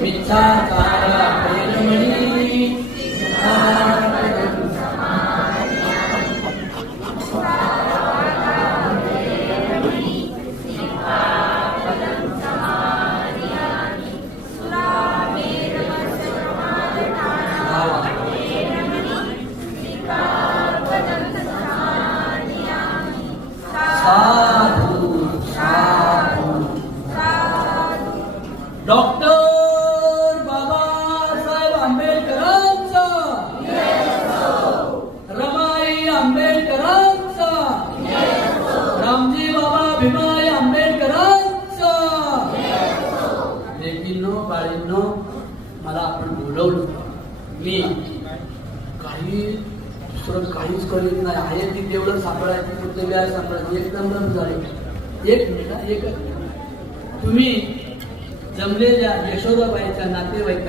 मिथ्याचार प्रेमणी doctor Babasaheb आंबेडकरांचा, रमाई आंबेडकरांचा, रामजी बाबा भीमाई आंबेडकरांचा. लेकींनो बाळींनो, मला आपण बोलवलं, मी काही दुसरं काहीच करीत नाही. आहे ती तेवढं सांभाळायची, कर्तव्य आहे सांभाळायची. एकदम झाले. एक मिनिट, तुम्ही जमलेल्या यशोदाबाईच्या नातेवाईकांना